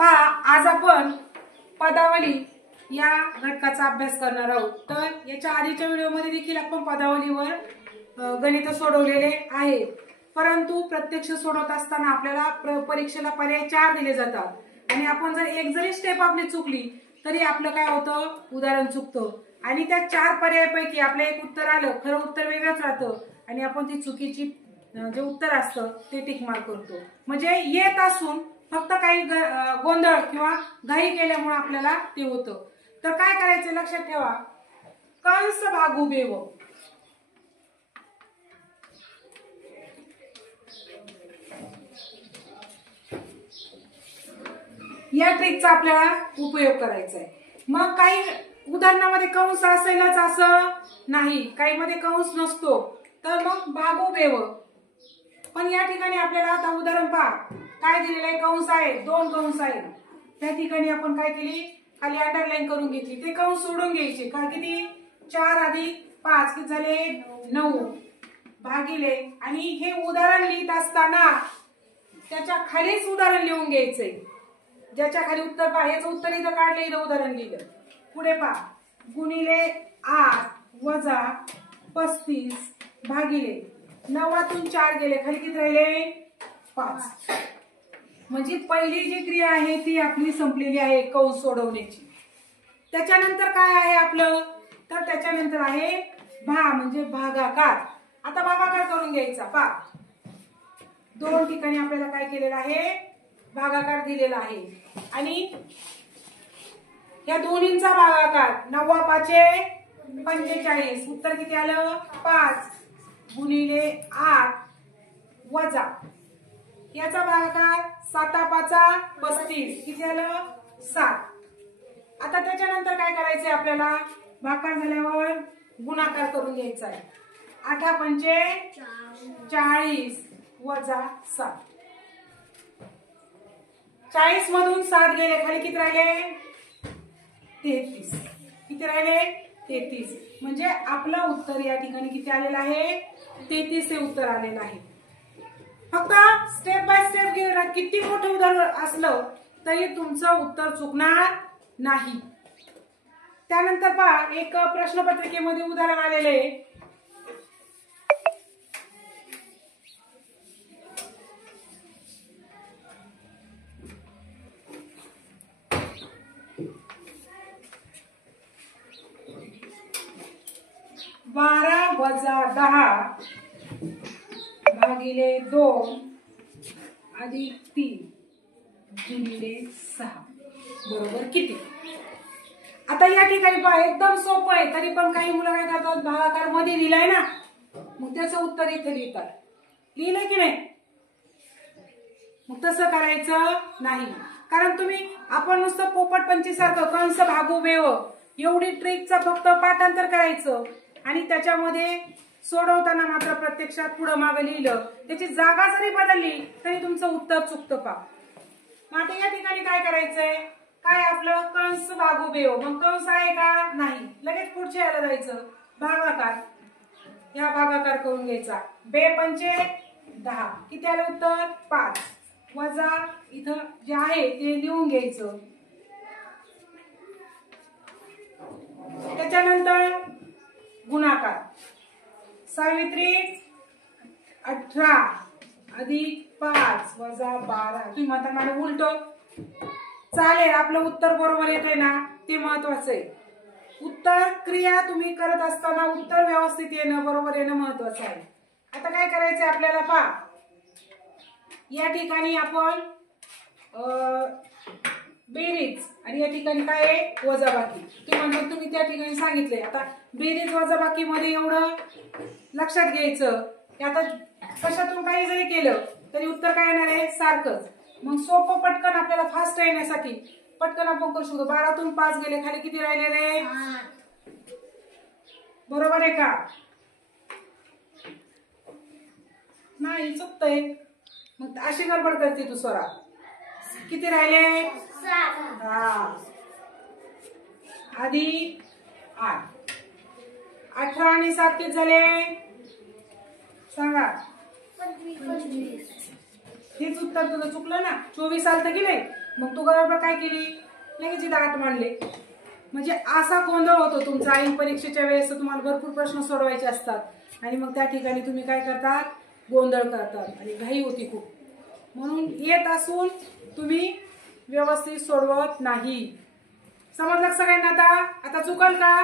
पहा, आज आपण पदावली या घटकाचा अभ्यास करणार आहोत। तर याच्या आधीच्या व्हिडिओमध्ये देखील आपण पदावलीवर गणित सोडवलेले आहेत, परंतु प्रत्यक्ष सोडवत असताना आपल्याला परीक्षेला पर्याय 4 दिले जातात आणि आपण जर एक जरी स्टेप आपली चुकली तरी आपलं काय होतं, उदाहरण चुकतं आणि त्या 4 पर्यायापैकी आपलं एक उत्तर आलं, खरं उत्तर वेगळंच राहतं आणि आपण ती चुकीची जे उत्तर असतं ते टिक मार्क करतो। म्हणजे येत असून फक्त काही गोंधळ किंवा घाई केल्यामुळे आपल्याला ते होतं। तर काय करायचं लक्षात ठेवा, कंस भागू बेव। या ट्रिकचा आपल्याला उपयोग करायचा आहे। मग काही उदाहरणामध्ये कंस असेलच असं नाही, काही मध्ये कंस नसतो, तर मग भागू बेव। पण या ठिकाणी आपल्याला आता उदाहरण पहा, काय दिलेलं आहे, कंस आहे, 2 कंस आहेत। त्या ठिकाणी आपण काय केली, खाली अंडरलाईन करून घेतली, ते कंस सोडून घ्यायचे। का किती, 4 अधिक 5 किती झाले, 9 भागिले, आणि हे उदाहरण लिहित असताना त्याच्या खालीच उदाहरण लिहून घ्यायचंय, ज्याच्या खाली उत्तर पहा। याचं उत्तर इथं काढलं, इथं उदाहरण लिहिलं। पुढे पहा, गुणिले 8 वजा 35 भागिले 9तून 4 गेले, खाली किती राहिले, 5। म्हणजे पहिली जी क्रिया आहे ती आपली संपलेली आहे, कंस सोडवण्याची। त्याच्यानंतर काय आहे आपलं, तर त्याच्यानंतर आहे म्हणजे भागाकार। आता भागाकार करून घ्यायचा। पहा, 2 ठिकाणी आपल्याला काय केलेलं आहे, भागाकार दिलेला आहे आणि या दोन्हींचा भागाकार 9 पाचे 45, उत्तर किती आलं, 5 गुणिले 8 वजा याचा भागाकार 7 पाचा 35, किती आलं, 7। आता त्याच्यानंतर काय करायचंय आपल्याला, भागाकार झाल्यावर गुणाकार करून घ्यायचा आहे। 8 पंचे 40 वजा 7, 40 मधून 7 गेले, खाली किती राहिले, 33, किती राहिले, 33। म्हणजे आपलं उत्तर या ठिकाणी किती आलेलं आहे, 33 हे उत्तर आलेलं आहे। फक्त स्टेप बाय स्टेप घेऊन किती मोठं उदाहरण असलं तरी तुमचं उत्तर चुकणार नाही। त्यानंतर पहा, एक प्रश्नपत्रिकेमध्ये उदाहरण आलेले आहे। बारा वजा 10 भागिले 2 अधिक 3 गुणिले 6 बरोबर किती। आता या ठिकाणी पहा, एकदम सोपं आहे, तरी पण काही मुलं काय करतात, भागाकार मध्ये दिलाय ना, मग त्याचं उत्तर इथे लिहितात। लिहिलंय की नाही, मग तसं करायचं नाही, कारण तुम्ही आपण नुसतं पोपटपंची सारखं कंस भागू बेव एवढी ट्रिकचं फक्त पाठांतर करायचं आणि त्याच्यामध्ये सोडवताना मात्र प्रत्यक्षात पुढं मागं लिहिलं, त्याची जागा जरी बदलली तरी तुमचं उत्तर चुकतं। पहा, आता या ठिकाणी काय करायचंय, काय आपलं कंस भागू बेव, मग कंस आहे का, नाही, लगेच पुढच्या याला जायचं, भागाकार। या भागाकार करून घ्यायचा, 2 पंचे 10, किती आलं उत्तर, 5 वजा इथं जे आहे ते लिहून घ्यायचं। त्याच्यानंतर गुणाकार, 6 18 अधिक 5 वजा 12, तुम्ही म्हणता मॅडम उलट, चालेल, आपलं उत्तर बरोबर येतंय ना, ते महत्वाचं आहे। उत्तर क्रिया तुम्ही करत असताना उत्तर व्यवस्थित येणं, बरोबर येणं महत्वाचं आहे। आता काय करायचंय आपल्याला, पहा, या ठिकाणी आपण बेरीज आणि या ठिकाणी काय आहे, वजाबाकी। तुम्ही त्या ठिकाणी सांगितलंय, आता बेरीज वजाबाकी मध्ये एवढं लक्षात घ्यायचं की आता कशातून काही जरी केलं तरी उत्तर काय येणार आहे, सारखंच। मग सोपं पटकन आपल्याला फास्ट येण्यासाठी पटकन आपण करू शकतो। 12तून 5 गेले, खाली किती राहिले रे, 8, बरोबर आहे का, नाही, चुकतंय। मग अशी गडबड करते तू स्वरा, किती राहिले, 7 अधिक 8, 18 आणि 7 किती झाले, सांगा, 25। हेच उत्तर तुझं चुकलं ना, 24 आलं की नाही, मग तू बरोबर काय केली, लगेच इथं 8 मांडले. म्हणजे असा गोंधळ होतो तुमचा. ऐन परीक्षेच्या वेळेस तुम्हाला भरपूर प्रश्न सोडवायचे असतात आणि मग त्या ठिकाणी तुम्ही काय करतात, गोंधळ करतात आणि घाई होती खूप. म्हणून येत असून तुम्ही व्यवस्थित सोडवत नाही. समजलं सगळ्यांना? आता चुकल का?